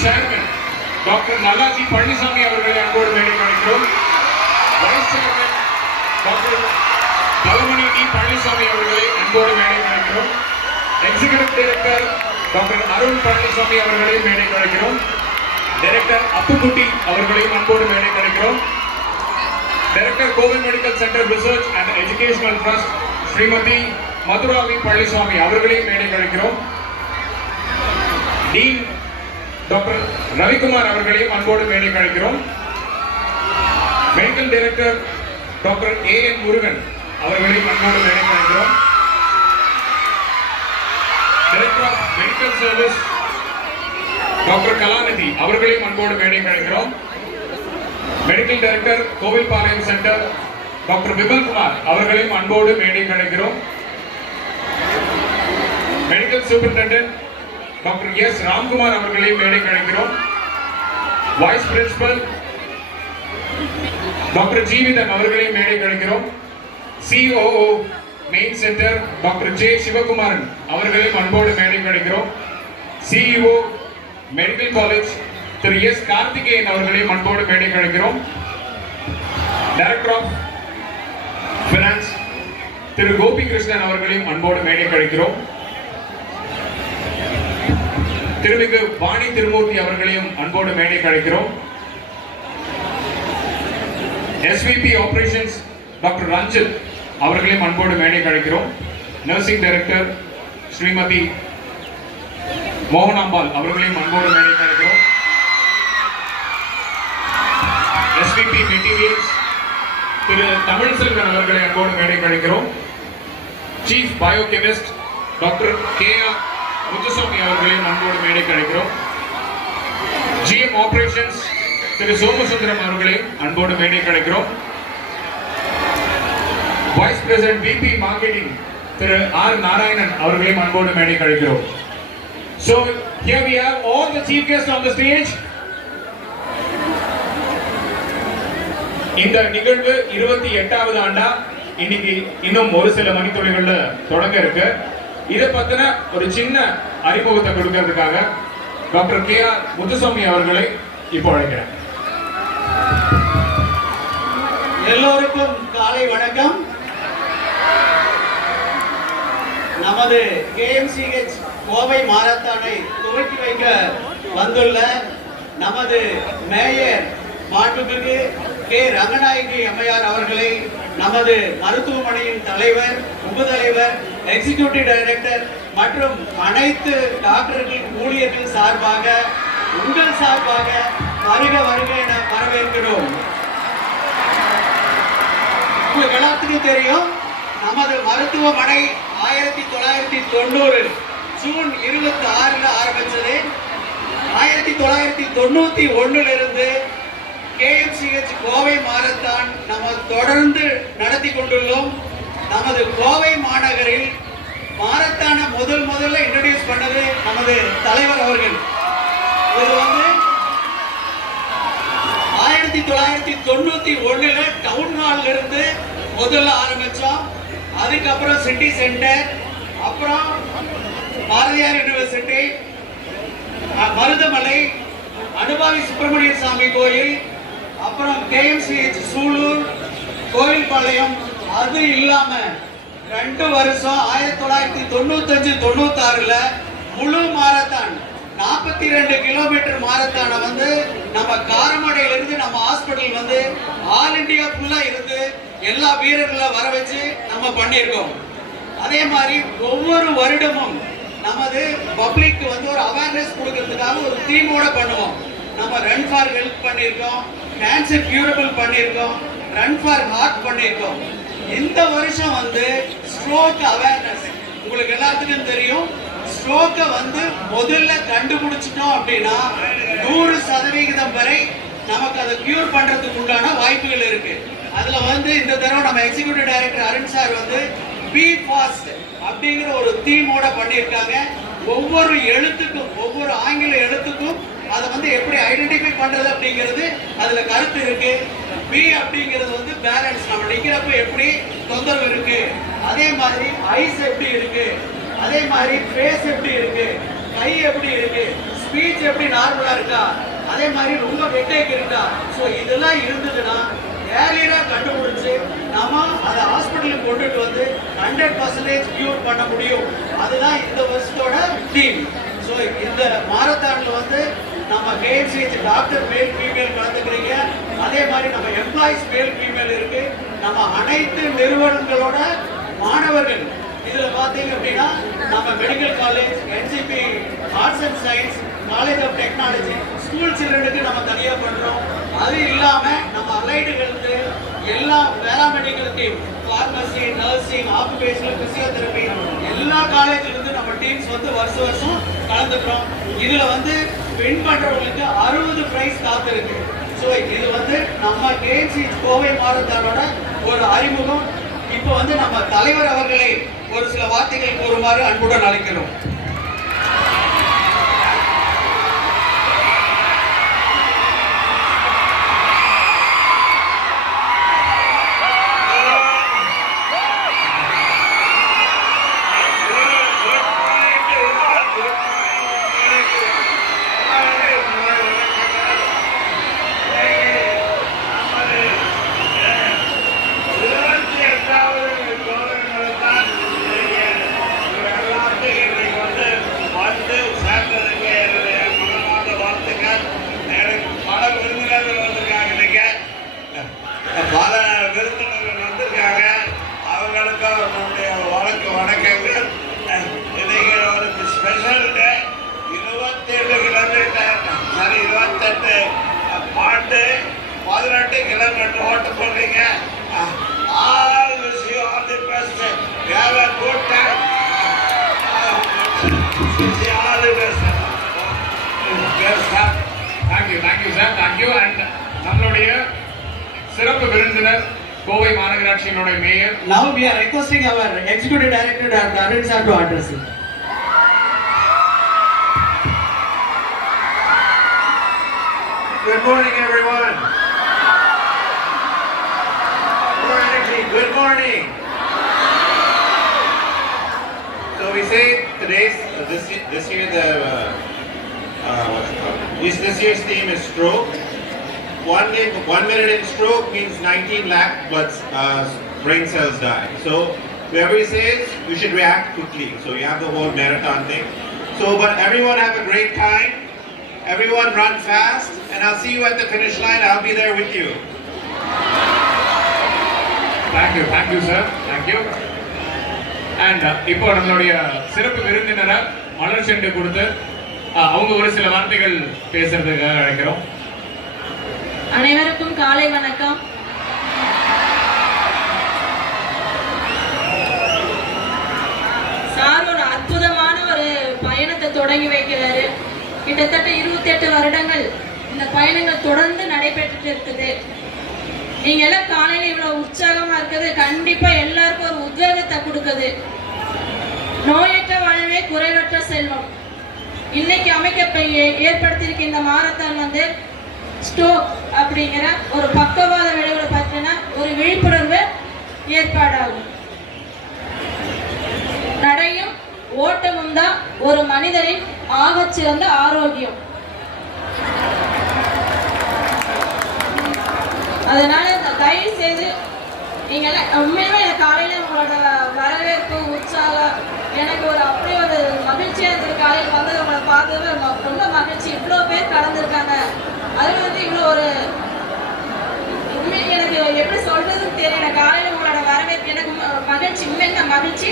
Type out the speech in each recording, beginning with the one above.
Chairman doctor Nallaji Palaniswami அவர்களை அன்போடு மேடை அழைக்கிறோம் vice chairman doctor Thalamani T Palanisamy அவர்களை அன்போடு மேடை அழைக்கிறோம் executive director doctor Arun Palanisamy அவர்களையும் மேடை அழைக்கிறோம் டைரக்டர் அப்புக்குட்டி அவர்களையும் அன்போடு மேடை அழைக்கிறோம் director Covid medical center research and educational trust Shrimati Madhuravi Palanisamy அவர்களையும் மேடை கழிக்கிறோம் டீன் டாக்டர் ரவிக்குமார் அவர்களையும் அன்போடு மேடைக்கு அழைக்கிறோம். Medical director doctor A N Murugan அவர்களையும் அன்போடு மேடைக்கு அழைக்கிறோம். Director of medical service doctor Kalanithi அவர்களையும் அன்போடு மேடைக்கு அழைக்கிறோம். Medical director Kovilpalayam center doctor Vipalkumar அவர்களையும் அன்போடு மேடைக்கு அழைக்கிறோம். Medical superintendent doctor S Ramkumar அவர்களையும் மேடைக்கு அழைக்கிறோம் வைஸ் பிரின்சிபல் டாக்டர் ஜீவிதன் அவர்களையும் மேடை அழைக்கிறோம் COO main center doctor J Sivakumaran அவர்களையும் அன்போடு மேடை அழைக்கிறோம் CEO medical college Thiru S Karthikeyan அவர்களையும் அன்போடு மேடை அழைக்கிறோம் director of finance Thiru Gopikrishnan அவர்களையும் அன்போடு மேடை அழைக்கிறோம் திருமிகு வாணி திருமூர்த்தி அவர்களையும் அன்போடு மேடை அழைக்கிறோம். எஸ்விபி ஆபரேஷன்ஸ் டாக்டர் ரஞ்சித் அவர்களையும் அன்போடு மேடை அழைக்கிறோம். நர்சிங் டைரக்டர் ஸ்ரீமதி மோகனாம்பாள் அவர்களையும் அன்போடு மேடை அழைக்கிறோம். எஸ்விபி மெட்டீரியல்ஸ் திரு தமிழ் செல்வன் அவர்களை அன்போடு மேடை அழைக்கிறோம். Chief biochemist doctor K R Muthusamy அவர்களையும் அன்போடு மேடை அழைக்கிறோம். ஜிஎம் ஆபரேஷன்ஸ் திரு சோமசுந்தரம் அவர்களையும் அன்போடு மேடை அழைக்கிறோம். Vice president BP marketing Thiru R Narayanan அவர்களையும் அன்போடு மேடை அழைக்கிறோம். So here we have all the chief guests on the stage. இந்த நிகழ்வு இருபத்தி எட்டாவது ஆண்டா. இன்னைக்கு இன்னும் ஒரு சில மணித்துறைகள்ல தொடங்க இருக்கு. இதை பத்தின ஒரு சின்ன அறிமுகத்தை கொடுக்கறதுக்காக டாக்டர் கே ஆர் முத்துசாமி அவர்களை இப்போ அழைக்கிறேன். எல்லோருக்கும் காலை வணக்கம். நமது கேஎம்சிஹெச் கோவை மாரத்தானை துவக்கி வைக்க வந்துள்ள நமது மேயர் மாண்புமிகு கே ரங்கநாயகி அம்மையார் அவர்களை நமது மருத்துவமனையின் தலைவர் உபதலைவர் எக்ஸிகியூட்டிவ் டைரக்டர் மற்றும் அனைத்து டாக்டர்கள் ஊழியர்கள் சார்பாக உங்கள் சார்பாக வருக வருக என வரவேற்கிறோம். உங்களுக்கு எல்லாத்துக்கும் தெரியும் நமது மருத்துவமனை ஆயிரத்தி தொள்ளாயிரத்தி தொண்ணூறு ஜூன் இருபத்தி ஆறுல ஆரம்பிச்சது. ஆயிரத்தி தொள்ளாயிரத்தி தொண்ணூத்தி ஒண்ணுல இருந்து கேஎம்சிஹெச் கோவை மாரத்தான் நம்ம தொடர்ந்து நடத்தி கொண்டுள்ளோம். நமது கோவை மாநகரில் மாரத்தான முதல் முதல்ல இன்ட்ரடியூஸ் பண்ணது நமது தலைவர் அவர்கள். இது வந்து ஆயிரத்தி தொள்ளாயிரத்தி தொண்ணூத்தி ஒண்ணுல டவுன் ஹால்ல இருந்து முதல்ல ஆரம்பிச்சோம். அதுக்கப்புறம் சிட்டி சென்டர் அப்புறம் பாரதியார் யூனிவர்சிட்டி மருதமலை அனுபாவி சுப்பிரமணிய சாமி கோயில் அப்புறம் கேஎம்சிஹெச் சூலூர் கோவில்பாளையம் அது இல்லாம ரெண்டு வருஷம் ஆயிரத்தி தொள்ளாயிரத்தி தொண்ணூத்தஞ்சு தொண்ணூத்தாறுல முழு மாரத்தான் நாற்பத்தி ரெண்டு கிலோமீட்டர் மாரத்தானை வந்து நம்ம காரமடையில இருந்து நம்ம ஹாஸ்பிட்டல் வந்து ஆல் இண்டியா ஃபுல்லா இருந்து எல்லா வீரர்களை வர வச்சு நம்ம பண்ணியிருக்கோம். அதே மாதிரி ஒவ்வொரு வருடமும் நமது பப்ளிக் வந்து ஒரு அவேர்னஸ் கொடுக்கறதுக்காக ஒரு தீமோட பண்ணுவோம். நம்ம ரன் ஃபார் ஹெல்த் பண்ணியிருக்கோம் கேன்சர் கியூரபிள் பண்ணியிருக்கோம் ரன் ஃபார் ஹார்ட் பண்ணியிருக்கோம். இந்த வருஷம் வந்து ஸ்ட்ரோக் அவேர்னஸ் உங்களுக்கு எல்லாத்துக்கும் தெரியும் ஸ்ட்ரோக்கை வந்து முதல்ல கண்டுபிடிச்சிட்டோம் அப்படின்னா நூறு சதவிகிதம் வரை நமக்கு அதை கியூர் பண்றதுக்கு உண்டான வாய்ப்புகள் இருக்கு. அதுல வந்து இந்த தடவை நம்ம எக்ஸிக்யூட்டிவ் டைரக்டர் அருண் சார் வந்து பி ஃபாஸ்ட் அப்படிங்கிற ஒரு தீமோட பண்ணியிருக்காங்க. ஒவ்வொரு எழுத்துக்கும் ஒவ்வொரு ஆங்கில எழுத்துக்கும் அதை வந்து எப்படி ஐடென்டிஃபை பண்றது அப்படிங்கிறது அதுல கருத்து இருக்கு. பி அப்படிங்கிறது வந்து பேலன்ஸ் நம்ம நிற்கிறப்ப எப்படி தொந்தரவு இருக்கு? அதே மாதிரி ஐஸ் எப்படி இருக்கு? அதே மாதிரி ஃபேஸ் எப்படி இருக்கு? கை எப்படி இருக்கு? ஸ்பீச் எப்படி நார்மலா இருக்கா? அதே மாதிரி ரொம்ப ஹெட்டேக் இருக்கா? ஸோ இதெல்லாம் இருந்ததுன்னா ஏர்லியராக கண்டுபிடிச்சு நாம அதை ஹாஸ்பிட்டலுக்கு கொண்டுட்டு வந்து ஹண்ட்ரட் பர்சன்டேஜ் கியூர் பண்ண முடியும். அதுதான் இந்த வருஷத்தோட தீம் ஸோ இந்த மாரத்தானில் வந்து நம்ம கேஎம்சிஹெச் டாக்டர் மேல் ஃபீமேல் கலந்துக்கிறீங்க. அதே மாதிரி நம்ம எம்ப்ளாயிஸ் மேல் ஃபீமேல் இருக்கு. நம்ம அனைத்து நிறுவனங்களோட மாணவர்கள். இதுல பாத்தீங்க அப்படின்னா நம்ம medical college NGP arts and science college of technology school சில்ட்ரனுக்கு நம்ம தனியாக பண்றோம். அது இல்லாம நம்ம அலைடு ஹெல்த்து எல்லா paramedical team pharmacy nursing occupational physiotherapy எல்லா காலேஜ்லேருந்து நம்ம டீம்ஸ் வந்து வருஷம் வருஷம் கலந்துக்கிறோம். இதுல வந்து வின் பண்றவங்களுக்கு அறுபது பிரைஸ் காத்திருக்கு. ஸோ இது வந்து நம்ம கேஎம்சி கோவை மாவட்டத்தோட ஒரு அறிமுகம். இப்போ வந்து நம்ம தலைவர் அவர்களை ஒரு சில வார்த்தைகள் கூறுமாறு அன்புடன் அழைக்கிறோம் இருபத்தி எட்டாவது சோதனைதான் எல்லாத்தையும் இன்னைக்கு வந்து வந்து சேர்ந்ததுக்கு என்னுடைய மனமார்ந்த வாழ்த்துக்கள் எனக்கு பல விருந்தினர்கள் வந்திருக்காங்க இன்னைக்கு. பல விருந்தினர்கள் வந்திருக்காங்க. அவங்களுக்கு நம்முடைய வழக்கு வணக்கங்கள். இன்னைக்கு ஒரு ஸ்பெஷல் டே இருபத்தெட்டு கிலோமீட்டர். சாரி இருபத்தெட்டு. பாட்டு. பதினெட்டு கிலோமீட்டர் ஓட்ட போடுறீங்க சார் தேங்க்யூ அண்ட் நம்மளுடைய சிறப்பு விருந்தினர் Kovai மாநகராட்சியினுடைய mayor Now we are requesting our executive director Dr. Arun sir to address it. Good morning, everyone. More energy. Good morning. So we say today's uh, this ye- this year the uh, uh, what's it called? This, this year's theme is stroke. One day, one minute in stroke means 19 lakh but uh, brain cells die. So whoever he says, you should react quickly. So you have the whole marathon thing. So but everyone have a great time. Everyone run fast, and I'll see you at the finish line. I'll be there with you. Thank you thank you sir thank you and இப்போ நம்மளுடைய சிறப்பு விருந்தினரை மலர் cent கொடுத்து uh, அவங்க ஒரு சில வார்த்தைகள் பேசுறதுக்காக அழைக்கிறோம். அனைவருக்கும் காலை வணக்கம். சார் ஒரு அற்புதமான ஒரு பயணத்தை தொடங்கி வைக்கிறாரு. கிட்டத்தட்ட இருபத்தி எட்டு வருடங்கள் இந்த பயணங்கள் தொடர்ந்து நடைபெற்றுட்டு இருக்குது. நீங்க எல்லாம் காலையில இவ்வளவு உற்சாகமா இருக்குது. கண்டிப்பா எல்லாருக்கும் ஒரு உத்வேகத்தை கொடுக்குது. நோயற்ற வாழ்வே குறைவற்ற செல்வம். இன்னைக்கு அமைக்க ஏற்படுத்தியிருக்க இந்த மாரத்தான் வந்து ஸ்டோக் அப்படிங்கிற ஒரு பக்கவாத விளைவுகளை பற்றின ஒரு விழிப்புணர்வு ஏற்பாடாகும். நடையும் ஓட்டமும் தான் ஒரு மனிதனின் ஆகச்சிறந்த ஆரோக்கியம். அதனால இந்த தயவு செய்து நீங்க உண்மையுமே எனக்கு காலையில உங்களோட வரவேற்பு உற்சாகம் எனக்கு ஒரு அப்படி ஒரு மகிழ்ச்சியா இருக்குது காலையில் வந்து உங்களை பார்த்தது ரொம்ப- ரொம்ப மகிழ்ச்சி இவ்வளோ பேர் கலந்துருக்காங்க அதில் வந்து இவ்வளோ ஒரு உண்மை எனக்கு எப்படி சொல்றதுன்னு தெரியல. காலையில் உங்களோட வரவேற்பு எனக்கு மகிழ்ச்சி உண்மைங்க மகிழ்ச்சி.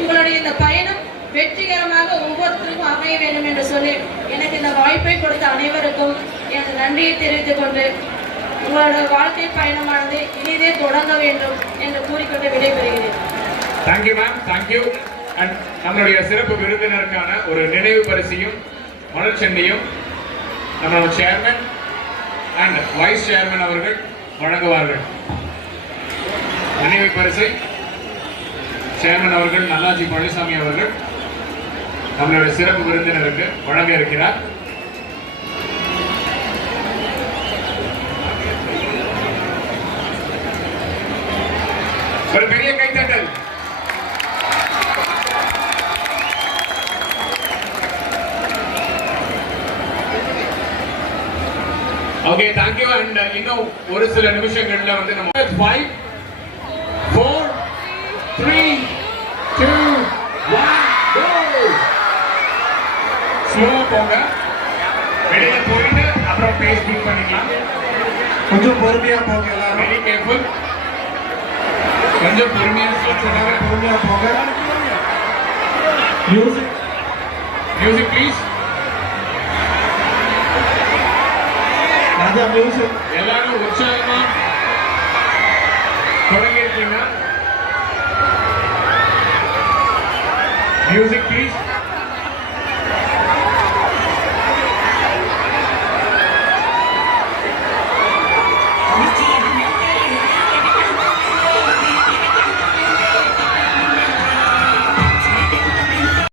உங்களுடைய இந்த பயணம் வெற்றிகரமாக ஒவ்வொருத்தருக்கும் அமைய வேண்டும் என்று சொல்லி எனக்கு இந்த வாய்ப்பை கொடுத்த அனைவருக்கும் எனது நன்றியை தெரிவித்துக் கொண்டு உங்களோட வாழ்க்கை பயணமானது இனிதே தொடங்க வேண்டும் என்று கூறிக்கொண்டு விடைபெறுகிறேன். தேங்க்யூ மேம் தேங்க்யூ அண்ட் நம்மளுடைய சிறப்பு விருந்தினருக்கான ஒரு நினைவு பரிசையும் மலர் நம்ம நம்மளோட சேர்மன் அண்ட் வைஸ் சேர்மன் அவர்கள் வழங்குவார்கள். நினைவு பரிசை சேர்மன் அவர்கள் நல்லாஜி பழனிசாமி அவர்கள் நம்மளுடைய சிறப்பு விருந்தினருக்கு வழங்க இருக்கிறார். ஒரு பெரிய கை ஓகே தேங்க்யூ அண்ட் இன்னும் ஒரு சில நிமிஷங்கள்ல வந்து நம்ம five four three two one go ஸ்லோவா போங்க. வெளியில போயிட்டு அப்புறம் பேஸ் ஸ்பீக் பண்ணிக்கலாம். கொஞ்சம் பொறுமையா போங்க எல்லாரும். வெரி கேர்ஃபுல் கொஞ்சம் பொறுமையா பொறுமையா போங்க. Music music please Raja music எல்லாரும் உற்சாகமா தொடங்கி இருக்கீங்க மியூசிக் ப்ளீஸ்